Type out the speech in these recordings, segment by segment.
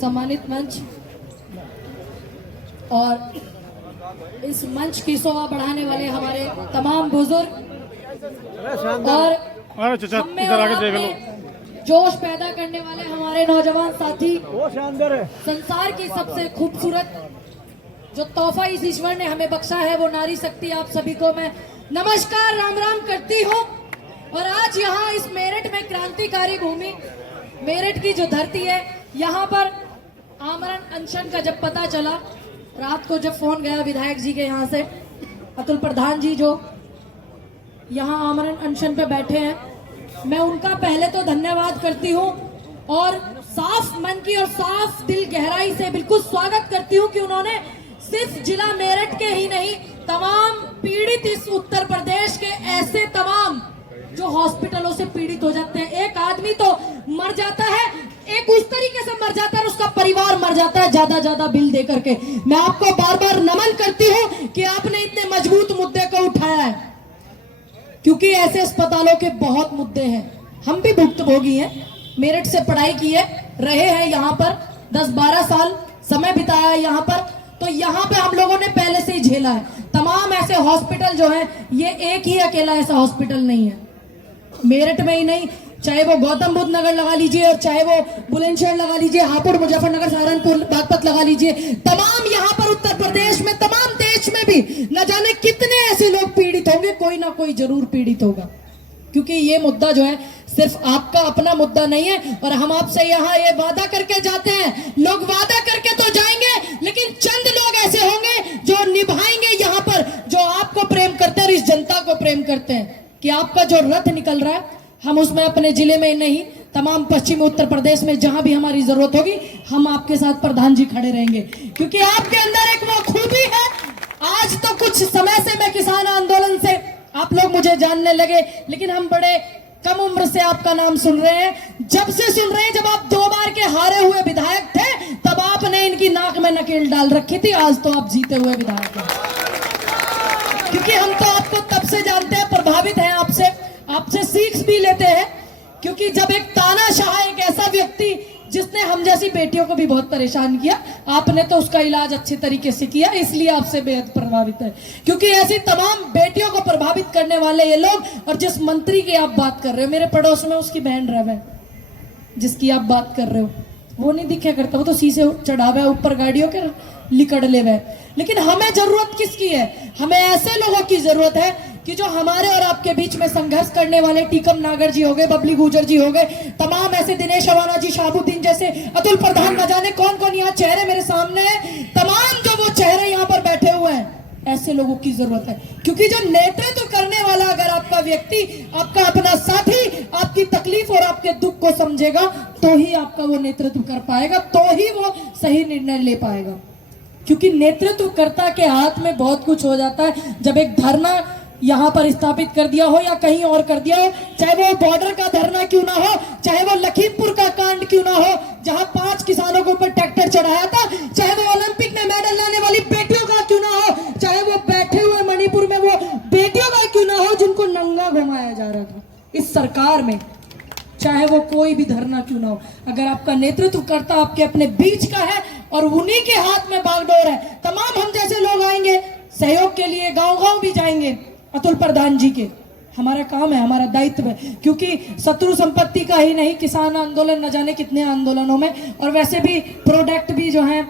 सम्मानित मंच और इस मंच की शोभा बढ़ाने वाले हमारे तमाम बुजुर्ग और हम में और आप में जोश पैदा करने वाले हमारे नौजवान साथी, संसार की सबसे खूबसूरत जो तोहफा इस ईश्वर ने हमें बख्शा है वो नारी शक्ति, आप सभी को मैं नमस्कार राम राम करती हूँ। और आज यहाँ इस मेरठ में क्रांतिकारी भूमि, मेरठ की जो धरती है, यहाँ पर आमरण अनशन का जब पता चला, रात को जब फोन गया विधायक जी के यहाँ से, अतुल प्रधान जी जो यहाँ आमरण अनशन पे बैठे हैं, मैं उनका पहले तो धन्यवाद करती हूँ और साफ मन की और साफ दिल गहराई से बिल्कुल स्वागत करती हूँ कि उन्होंने सिर्फ जिला मेरठ के ही नहीं, तमाम पीड़ित इस उत्तर प्रदेश के ऐसे तमाम जो हॉस्पिटलों से पीड़ित हो जाते हैं। एक आदमी तो मर जाता है, एक उस तरीके से मर जाता है, उसका परिवार मर जाता है ज्यादा बिल दे करके। मैं आपको बार बार नमन करती हूँ कि आपने इतने मजबूत मुद्दे को उठाया है, क्योंकि ऐसे अस्पतालों के बहुत मुद्दे हैं। हम भी भुक्तभोगी हैं, मेरठ से पढ़ाई की है, रहे हैं यहाँ पर 10-12 साल समय बिताया है यहाँ पर, तो यहाँ पे हम लोगों ने पहले से ही झेला है। तमाम ऐसे हॉस्पिटल जो है, ये एक ही अकेला ऐसा हॉस्पिटल नहीं है मेरठ में ही नहीं, चाहे वो गौतम बुद्ध नगर लगा लीजिए और चाहे वो बुलंदशहर लगा लीजिए, हापुड़, मुजफ्फरनगर, सहारनपुर, बागपत लगा लीजिए, तमाम यहाँ पर उत्तर प्रदेश में, तमाम देश में भी न जाने कितने ऐसे लोग पीड़ित होंगे, कोई ना कोई जरूर पीड़ित होगा। क्योंकि ये मुद्दा जो है सिर्फ आपका अपना मुद्दा नहीं है। और हम आपसे यहाँ ये वादा करके जाते हैं, लोग वादा करके तो जाएंगे, लेकिन चंद लोग ऐसे होंगे जो निभाएंगे यहाँ पर, जो आपको प्रेम करते हैं और इस जनता को प्रेम करते हैं, कि आपका जो रथ निकल रहा है, हम उसमें अपने जिले में नहीं, तमाम पश्चिमी उत्तर प्रदेश में जहां भी हमारी जरूरत होगी, हम आपके साथ प्रधान जी खड़े रहेंगे, क्योंकि आपके अंदर एक वो खूबी है। आज तो कुछ समय से मैं किसान आंदोलन से आप लोग मुझे जानने लगे, लेकिन हम बड़े कम उम्र से आपका नाम सुन रहे हैं। जब से सुन रहे हैं, जब आप 2 बार के हारे हुए विधायक थे, तब आपने इनकी नाक में नकेल डाल रखी थी। आज तो आप जीते हुए विधायक हैं, क्योंकि हम तो आपको तब से जानते हैं, प्रभावित हैं आपसे सीख भी लेते हैं। क्योंकि जब एक तानाशाह, एक ऐसा व्यक्ति जिसने हम जैसी बेटियों को भी बहुत परेशान किया, आपने तो उसका इलाज अच्छे तरीके से किया, इसलिए आपसे बेहद प्रभावित है। क्योंकि ऐसी तमाम बेटियों को प्रभावित करने वाले ये लोग, और जिस मंत्री की आप बात कर रहे हो, मेरे पड़ोस में उसकी बहन रवे, जिसकी आप बात कर रहे हो, वो नहीं दिखा करता, वो तो शीशे चढ़ा हुआ है ऊपर गाड़ियों के, लिकड़ ले हुए। लेकिन हमें जरूरत किसकी है? हमें ऐसे लोगों की जरूरत है कि जो हमारे और आपके बीच में संघर्ष करने वाले, टीकम नागर जी हो गए, बबली गुर्जर जी हो गए, तमाम ऐसे दिनेश अवाना जी, शाहबुद्दीन जैसे, अतुल प्रधान, न जाने कौन कौन यहाँ चेहरे मेरे सामने है, तमाम जो वो चेहरे यहाँ पर बैठे हुए हैं, ऐसे लोगों की जरूरत है। क्योंकि जो नेतृत्व करने वाला अगर आपका व्यक्ति, आपका अपना साथी, आपकी तकलीफ और आपके दुख को समझेगा, तो ही आपका वो नेतृत्व कर पाएगा, तो ही वो सही निर्णय ले पाएगा। क्योंकि नेतृत्वकर्ता के हाथ में बहुत कुछ हो जाता है। जब एक धरना यहाँ पर स्थापित कर दिया हो या कहीं और कर दिया हो, चाहे वो बॉर्डर का धरना क्यों ना हो, चाहे वो लखीमपुर का कांड क्यों ना हो, जहां 5 किसानों के ऊपर ट्रैक्टर चढ़ाया था, चाहे वो ओलंपिक में मेडल लाने वाली बेटियों का क्यों ना हो, चाहे वो बैठे हुए मणिपुर में वो बेटियों का क्यों ना हो जिनको नंगा घुमाया जा रहा था इस सरकार में, चाहे वो कोई भी धरना क्यों ना हो, अगर आपका नेतृत्वकर्ता आपके अपने बीच का है और उन्हीं के हाथ में बागडोर है, तमाम हम जैसे लोग आएंगे सहयोग के लिए, गांव-गांव भी जाएंगे अतुल प्रधान जी के। हमारा काम है, हमारा दायित्व है, क्योंकि शत्रु संपत्ति का ही नहीं, किसान आंदोलन न जाने कितने आंदोलनों में, और वैसे भी प्रोडक्ट भी जो है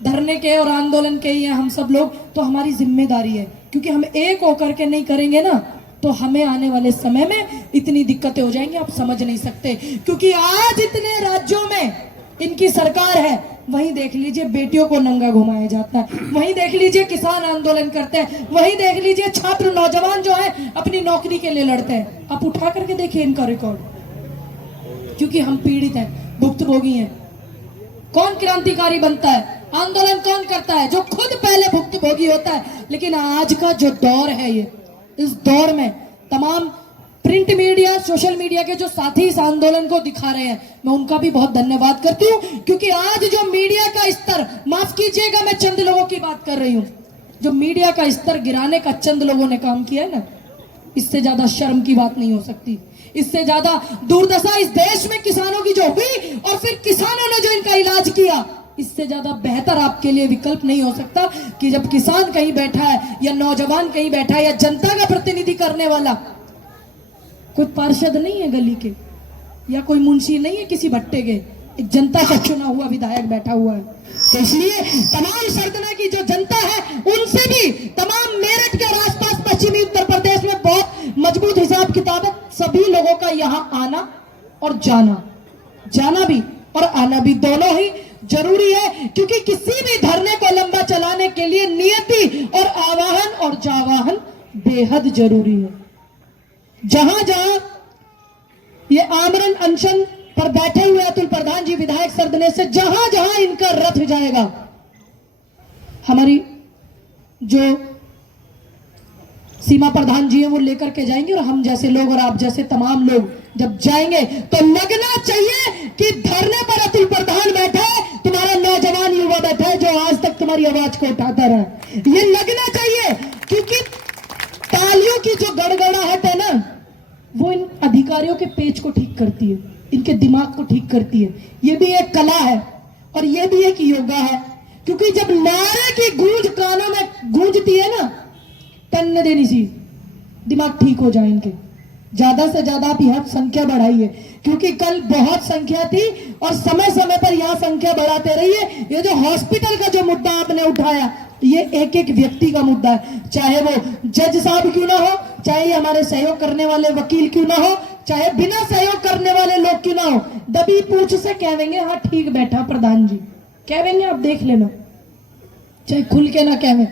धरने के और आंदोलन के ही हैं हम सब लोग। तो हमारी जिम्मेदारी है, क्योंकि हम एक होकर के नहीं करेंगे ना, तो हमें आने वाले समय में इतनी दिक्कतें हो जाएंगी, आप समझ नहीं सकते। क्योंकि आज इतने राज्यों में इनकी सरकार है, वहीं देख लीजिए बेटियों को नंगा घुमाया जाता है, वहीं देख लीजिए किसान आंदोलन करते हैं, वहीं देख लीजिए छात्र नौजवान जो है अपनी नौकरी के लिए लड़ते हैं। आप उठा करके देखिए इनका रिकॉर्ड, क्योंकि हम पीड़ित हैं, भुक्तभोगी हैं। कौन क्रांतिकारी बनता है, आंदोलन कौन करता है? जो खुद पहले भुक्तभोगी होता है। लेकिन आज का जो दौर है, ये इस दौर में तमाम प्रिंट मीडिया, सोशल मीडिया के जो साथी इस आंदोलन को दिखा रहे हैं, मैं उनका भी बहुत धन्यवाद करती हूँ। क्योंकि आज जो मीडिया का स्तर, माफ कीजिएगा मैं चंद लोगों की बात कर रही हूँ, जो मीडिया का स्तर गिराने का चंद लोगों ने काम किया है ना, इससे ज्यादा शर्म की बात नहीं हो सकती। इससे ज्यादा दुर्दशा इस देश में किसानों की जो हुई, और फिर किसानों ने जो इनका इलाज किया, इससे ज्यादा बेहतर आपके लिए विकल्प नहीं हो सकता कि जब किसान कहीं बैठा है या नौजवान कहीं बैठा है या जनता का प्रतिनिधि करने वाला, कोई पार्षद नहीं है गली के या कोई मुंशी नहीं है किसी भट्टे के, एक जनता का चुना हुआ विधायक बैठा हुआ है। तो इसलिए तमाम सरदना की जो जनता है उनसे भी, तमाम मेरठ के और आसपास पश्चिमी उत्तर प्रदेश में बहुत मजबूत हिसाब किताब है, सभी लोगों का यहाँ आना और जाना भी और आना भी दोनों ही जरूरी है, क्योंकि किसी भी धरने को लंबा चलाने के लिए नियति और आवाहन और जावाहन बेहद जरूरी है। जहां जहां ये आमरण अनशन पर बैठे हुए अतुल प्रधान जी विधायक सरदने से, जहां जहां इनका रथ जाएगा, हमारी जो सीमा प्रधान जी है वो लेकर के जाएंगे, और हम जैसे लोग और आप जैसे तमाम लोग जब जाएंगे तो लगना चाहिए कि धरने पर अतुल प्रधान बैठा है, तुम्हारा नौजवान युवा बैठा है जो आज तक तुम्हारी आवाज को उठाता रहा। ये लगना चाहिए, क्योंकि तालियों की जो गड़गड़ाहट है ना, वो इन अधिकारियों के पेच को ठीक करती है, इनके दिमाग को ठीक करती है। ये भी एक कला है और ये भी एक योगा है, क्योंकि जब नारे की गूंज कानों में गूंजती है ना, टन देनी सी दिमाग ठीक हो जाए इनके। ज्यादा से ज्यादा आप यहाँ संख्या बढ़ाइए, क्योंकि कल बहुत संख्या थी और समय समय पर यहाँ संख्या बढ़ाते रहिए। ये जो हॉस्पिटल का जो मुद्दा आपने उठाया, ये एक एक व्यक्ति का मुद्दा है, चाहे वो जज साहब क्यों ना हो, चाहे हमारे सहयोग करने वाले वकील क्यों ना हो, चाहे बिना सहयोग करने वाले लोग क्यों ना हो, दबी पूछ से कह देंगे हाँ ठीक बैठा प्रधान जी, कह देंगे, आप देख लेना, चाहे खुल के ना कहें।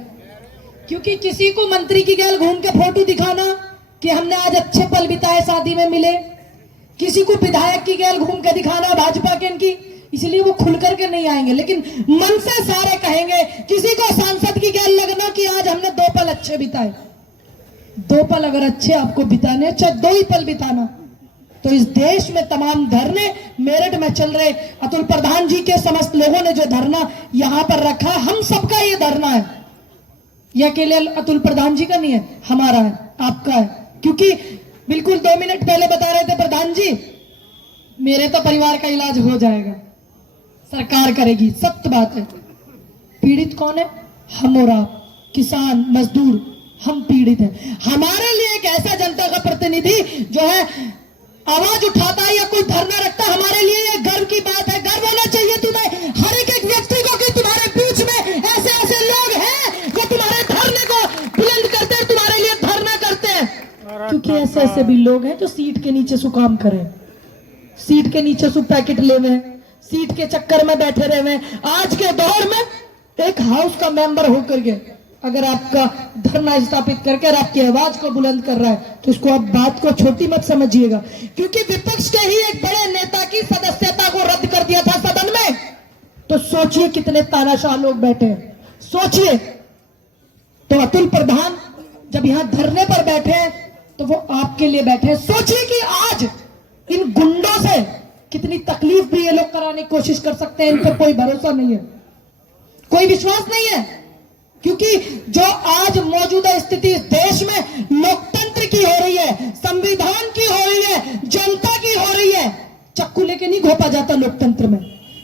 क्योंकि किसी को मंत्री की गैल घूम के फोटो दिखाना कि हमने आज अच्छे पल बिताए, शादी में मिले, किसी को विधायक की गैल घूम के दिखाना भाजपा के इनकी, इसलिए वो खुल करके नहीं आएंगे, लेकिन मन से सारे कहेंगे। किसी को सांसद की गैल लगना कि आज हमने 2 पल अच्छे बिताए, 2 पल अगर अच्छे आपको बिताने, चाहे 2 ही पल बिताना, तो इस देश में तमाम धरने मेरठ में चल रहे, अतुल प्रधान जी के समस्त लोगों ने जो धरना यहां पर रखा, हम सबका ये धरना है, यह अकेले अतुल प्रधान जी का नहीं है, हमारा है, आपका है। क्योंकि बिल्कुल 2 मिनट पहले बता रहे थे प्रधान जी, मेरे तो परिवार का इलाज हो जाएगा, सरकार करेगी, सत्य बात है। पीड़ित कौन है? हम और आप, किसान मजदूर, हम पीड़ित हैं। हमारे लिए एक ऐसा जनता का प्रतिनिधि जो है आवाज उठाता है या कोई धरना रखता है, हमारे लिए ये गर्व की बात है। गर्व होना चाहिए तुम्हें, हर एक व्यक्ति को, कि तुम्हारे बीच में ऐसे ऐसे लोग हैं जो तुम्हारे धरने को बुलंद करते हैं, तुम्हारे लिए धरना करते हैं। क्योंकि ऐसे ऐसे भी लोग हैं जो सीट के नीचे सु काम करें, सीट के नीचे सु पैकेट ले हुए, सीट के चक्कर में बैठे रहे। आज के दौर में एक हाउस का मेंबर होकर के अगर आपका धरना स्थापित करके आपकी आवाज को बुलंद कर रहा है, तो उसको आप बात को छोटी मत समझिएगा, क्योंकि विपक्ष के ही एक बड़े नेता की सदस्यता को रद्द कर दिया था सदन में। तो सोचिए कितने तानाशाह लोग बैठे हैं, सोचिए। तो अतुल प्रधान जब यहां धरने पर बैठे हैं तो वो आपके लिए बैठे हैं। सोचिए कि आज इन गुंडों से कितनी तकलीफ भी ये लोग कराने की कोशिश कर सकते हैं, इन पर कोई भरोसा नहीं है, कोई विश्वास नहीं है। क्योंकि जो आज मौजूदा स्थिति इस देश में लोकतंत्र की हो रही है, संविधान की हो रही है, जनता की हो रही है, चक्कू लेके नहीं घोपा जाता लोकतंत्र में।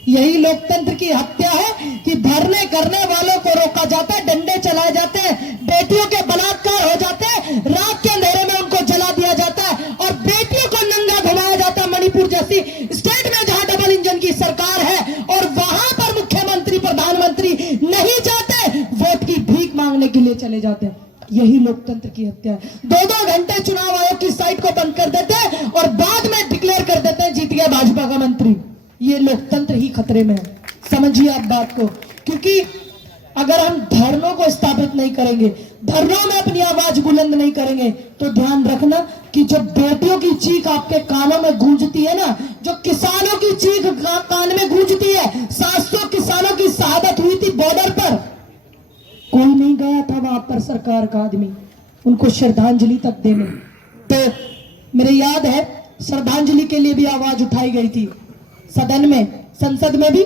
यही लोकतंत्र की हत्या है कि धरने करने वालों को रोका जाता है, डंडे चलाए जाते हैं, बेटियों के बलात्कार हो जाते हैं, रात के अंधेरे में उनको जला दिया जाता है और बेटियों को नंगा घुमाया जाता है। मणिपुर जैसी स्टेट में जहां डबल इंजन की सरकार है और वहां पर मुख्यमंत्री प्रधानमंत्री नहीं जाते, वोट की भीख मांगने के लिए चले जाते हैं। यही लोकतंत्र की हत्या है। 2-2 घंटे चुनाव आयोग की साइट को बंद कर देते हैं और बाद में डिक्लेयर कर देते हैं जीत गया भाजपा का मंत्री। ये लोकतंत्र ही खतरे में है, समझिए आप बात को। क्योंकि अगर हम धरनों को स्थापित नहीं करेंगे, धरनों में अपनी आवाज बुलंद नहीं करेंगे, तो ध्यान रखना कि जो बेटियों की चीख आपके कानों में गूंजती है ना, जो किसानों की चीख कान में गूंजती है, 700 किसानों की शहादत हुई थी बॉर्डर पर, कोई नहीं गया था वहां पर सरकार का आदमी उनको श्रद्धांजलि तक देने। तो मेरे याद है श्रद्धांजलि के लिए भी आवाज उठाई गई थी सदन में, संसद में भी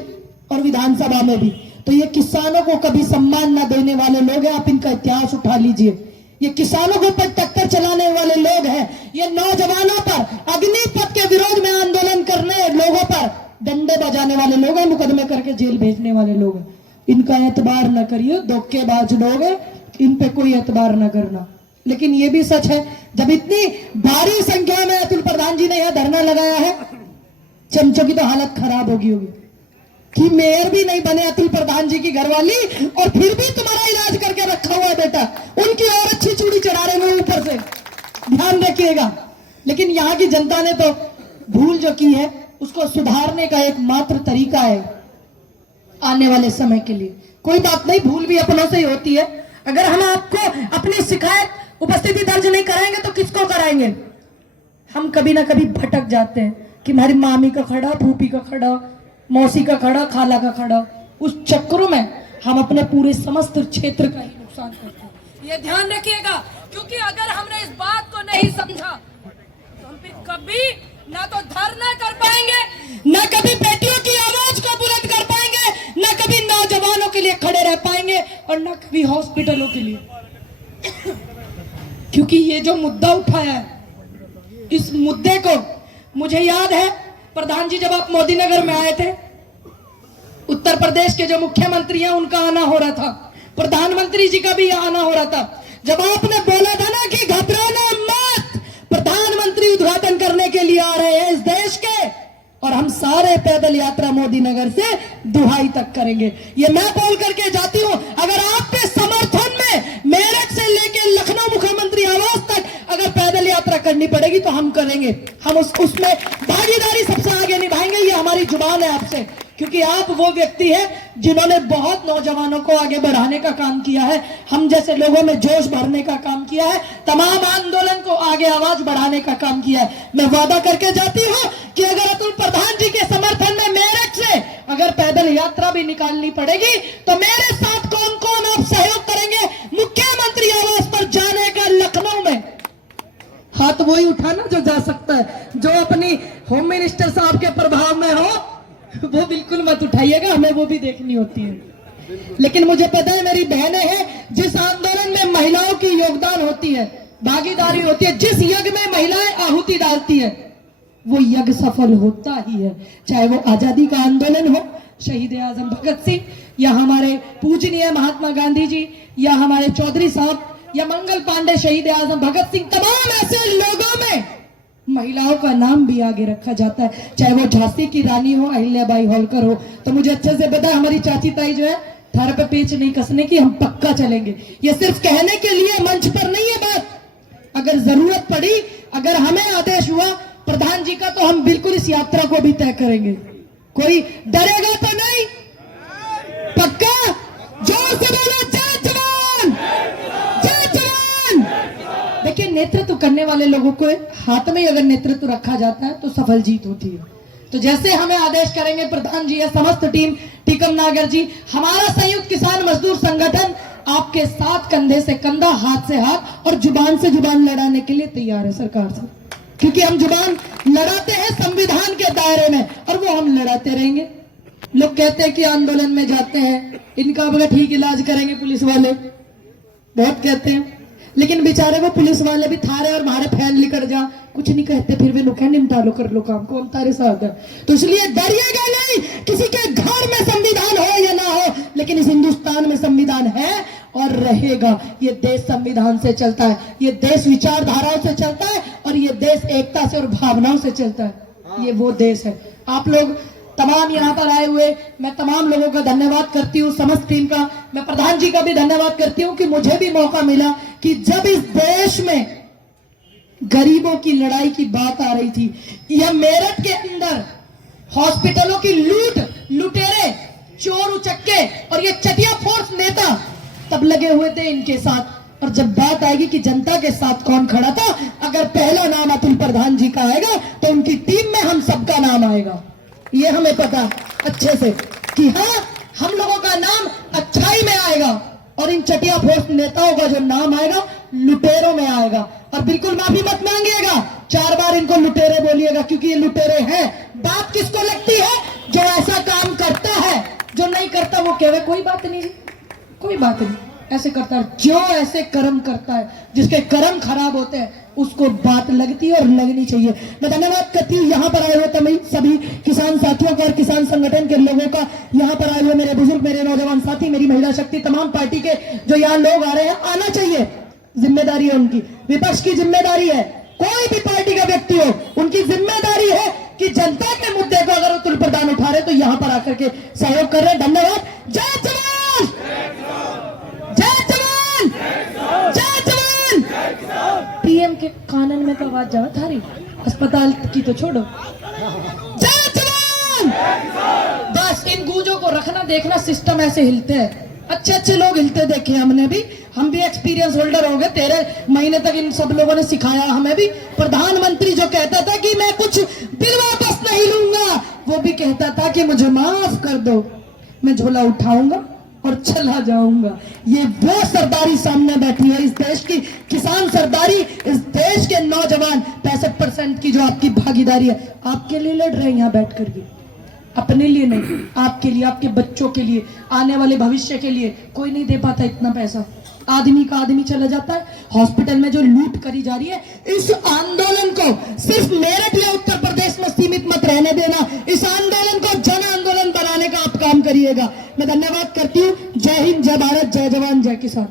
और विधानसभा में भी। तो ये किसानों को कभी सम्मान न देने वाले लोग हैं, आप इनका इतिहास उठा लीजिए। ये किसानों के ऊपर टक्कर चलाने वाले लोग हैं, ये नौजवानों पर, अग्निपथ के विरोध में आंदोलन करने लोगों पर डंडे बजाने वाले लोग हैं, मुकदमे करके जेल भेजने वाले लोग हैं। इनका एतबार न करिए, धोखेबाज लोग हैं, इन पे कोई एतबार न करना। लेकिन ये भी सच है, जब इतनी भारी संख्या में अतुल प्रधान जी ने यह धरना लगाया है, चमचों की तो हालत खराब होगी कि मेयर भी नहीं बने अतुल प्रधान जी की घरवाली, और फिर भी तुम्हारा इलाज करके रखा हुआ है बेटा, उनकी और अच्छी चूड़ी चढ़ा रहे हैं ऊपर से, ध्यान रखिएगा। लेकिन यहाँ की जनता ने तो भूल जो की है उसको सुधारने का एकमात्र तरीका है आने वाले समय के लिए। कोई बात नहीं, भूल भी अपनों से ही होती है। अगर हम आपको अपनी शिकायत उपस्थिति दर्ज नहीं कराएंगे तो किसको कराएंगे? हम कभी ना कभी भटक जाते हैं कि हमारी मामी का खड़ा, फूफी का खड़ा, मौसी का खड़ा, खाला का खड़ा, उस चक्रों में हम अपने पूरे समस्त क्षेत्र का ही नुकसान करते हैं। ये ध्यान रखिएगा, क्योंकि अगर हमने इस बात को नहीं समझा तो हम फिर कभी ना तो धरना कर पाएंगे, न कभी बेटियों की आवाज को बुलंद कर पाएंगे, न कभी नौजवानों के लिए खड़े रह पाएंगे, और न कभी हॉस्पिटलों के लिए। क्योंकि ये जो मुद्दा उठाया है, इस मुद्दे को मुझे याद है प्रधान जी जब आप मोदी नगर में आए थे, उत्तर प्रदेश के जो मुख्यमंत्री हैं उनका आना हो रहा था, प्रधानमंत्री जी का भी आना हो रहा था। जब आपने बोला था ना कि घबराना मत, प्रधानमंत्री उद्घाटन करने के लिए आ रहे हैं इस देश के, और हम सारे पैदल यात्रा मोदी नगर से दुहाई तक करेंगे। ये मैं बोल करके जाती हूं, अगर आपके समर्थन में मेरठ से लेके लखनऊ मुख्यमंत्री आवास तक अगर पैदल यात्रा करनी पड़ेगी तो हम करेंगे। हम उसमें भागीदारी सबसे आगे निभाएंगे। ये हमारी जुबान है आपसे, क्योंकि आप वो व्यक्ति हैं जिन्होंने बहुत नौजवानों को आगे बढ़ाने का काम किया है, हम जैसे लोगों में जोश भरने का काम किया है, तमाम आंदोलन को आगे आवाज बढ़ाने का काम किया है। मैं वादा करके जाती हूं कि अगर अतुल प्रधान जी के समर्थन में मेरठ से अगर पैदल यात्रा भी निकालनी पड़ेगी तो मेरे साथ कौन कौन आप सहयोग करेंगे मुख्यमंत्री आवास पर जाने का लखनऊ में? हाथ वही उठाना जो जा सकता है, जो अपनी होम मिनिस्टर साहब के प्रभाव में हो वो बिल्कुल मत उठाइएगा, हमें वो भी देखनी होती है। लेकिन मुझे पता है मेरी बहनें हैं, जिस आंदोलन में महिलाओं की योगदान होती है, भागीदारी होती है, जिस यज्ञ में महिलाएं आहुति डालती है, वो यज्ञ सफल होता ही है। चाहे वो आजादी का आंदोलन हो, शहीद आजम भगत सिंह, या हमारे पूजनीय महात्मा गांधी जी, या हमारे चौधरी साहब, या मंगल पांडे शहीद आजम भगत सिंह, तमाम ऐसे लोगों में महिलाओं का नाम भी आगे रखा जाता है। चाहे वो झांसी की रानी हो, अहिल्याबाई होलकर हो। तो मुझे अच्छे से पता है हमारी चाची ताई जो है, थार पे पेच नहीं कसने की, हम पक्का चलेंगे। ये सिर्फ कहने के लिए मंच पर नहीं है बात, अगर जरूरत पड़ी, अगर हमें आदेश हुआ प्रधान जी का, तो हम बिल्कुल इस यात्रा को भी तय करेंगे। कोई डरेगा तो नहीं? पक्का? जोर से बोलो, जय जवान, जय जवान। देखिए, नेतृत्व करने वाले लोगों को हाथ में अगर नेतृत्व रखा जाता है तो सफल जीत होती है। तो जैसे हमें आदेश करेंगे प्रधान जी या समस्त टीम, टीकम नागर जी, हमारा संयुक्त किसान मजदूर संगठन आपके साथ कंधे से कंधा, हाथ से हाथ और जुबान से जुबान लड़ाने के लिए तैयार है सरकार से। क्योंकि हम जुबान लड़ाते हैं संविधान के दायरे में, और वो हम लड़ाते रहेंगे। लोग कहते हैं कि आंदोलन में जाते हैं, इनका बड़ा ठीक इलाज करेंगे पुलिस वाले, बहुत कहते हैं, लेकिन बेचारे वो पुलिस वाले भी थारे और हमारे फैल लेकर जा, कुछ नहीं कहते, फिर वे लोग निपटा लो, कर लो काम को, हम तारे साथ है। तो इसलिए डरिएगा नहीं, किसी के घर में संविधान हो या ना हो, लेकिन इस हिंदुस्तान में संविधान है और रहेगा। ये देश संविधान से चलता है, ये देश विचारधाराओं से चलता है, और ये देश एकता से और भावनाओं से चलता है। ये वो देश है। आप लोग तमाम यहाँ पर आए हुए, मैं तमाम लोगों का धन्यवाद करती हूँ, समस्त टीम का, मैं प्रधान जी का भी धन्यवाद करती हूँ कि मुझे भी मौका मिला कि जब इस देश में गरीबों की लड़ाई की बात आ रही थी, यह मेरठ के अंदर हॉस्पिटलों की लूट, लुटेरे, चोर उचक्के और ये चटिया फोर्स नेता तब लगे हुए थे इनके साथ। और जब बात आएगी कि जनता के साथ कौन खड़ा था, अगर पहला नाम अतुल प्रधान जी का आएगा तो उनकी टीम में हम सबका नाम आएगा। ये हमें पता अच्छे से कि हाँ, हम लोगों का नाम अच्छाई में आएगा, और इन चटिया फोर्स नेताओं का जो नाम आएगा लुटेरों में आएगा। और बिल्कुल माफी मत मांगिएगा, 4 बार इनको लुटेरे बोलिएगा, क्योंकि ये लुटेरे हैं। बात किसको लगती है? जो ऐसा काम करता है, जो नहीं करता वो कहे कोई बात नहीं जी, कोई बात नहीं। ऐसे करता है, जो ऐसे कर्म करता है, जिसके कर्म खराब होते हैं उसको बात लगती है और लगनी चाहिए। मैं धन्यवाद करती हूँ यहाँ पर आए हुए सभी किसान साथियों का और किसान संगठन के लोगों का, यहाँ पर आए हुए मेरे बुजुर्ग, मेरे नौजवान साथी, मेरी महिला शक्ति, तमाम पार्टी के जो यहाँ लोग आ रहे हैं, आना चाहिए, जिम्मेदारी है उनकी, विपक्ष की जिम्मेदारी है, कोई भी पार्टी का व्यक्ति हो उनकी जिम्मेदारी है कि जनता के मुद्दे को अगर वो तुल प्रधान उठा रहे तो यहाँ पर आकर के सहयोग कर रहे हैं। धन्यवाद। जय जवान, जय जवान, जय जवान। पीएम के कानन में तो आवाज जावा थारी, अस्पताल की तो छोड़ो। जय जवान। बस इन गूंजों को रखना, देखना सिस्टम ऐसे हिलते हैं, अच्छे अच्छे लोग हिलते देखे हमने भी, हम भी एक्सपीरियंस होल्डर हो गए, 13 महीने तक इन सब लोगों ने सिखाया हमें भी। प्रधानमंत्री जो कहता था कि मैं कुछ बिल वापस नहीं लूंगा, वो भी कहता था कि मुझे माफ कर दो, मैं झोला उठाऊंगा और चला जाऊंगा। ये वो सरदारी सामने बैठी है, इस देश की किसान सरदारी, इस देश के नौजवान 65% की जो आपकी भागीदारी है, आपके लिए लड़ रहे हैं यहाँ बैठ कर भी, अपने लिए नहीं, आपके लिए, आपके बच्चों के लिए, आने वाले भविष्य के लिए। कोई नहीं दे पाता इतना पैसा, आदमी का आदमी चला जाता है। हॉस्पिटल में जो लूट करी जा रही है, इस आंदोलन को सिर्फ मेरठ या उत्तर प्रदेश में सीमित मत रहने देना, इस आंदोलन को जन आंदोलन बनाने का आप काम करिएगा। मैं धन्यवाद करती हूँ। जय हिंद, जय भारत, जय जवान, जय किसान।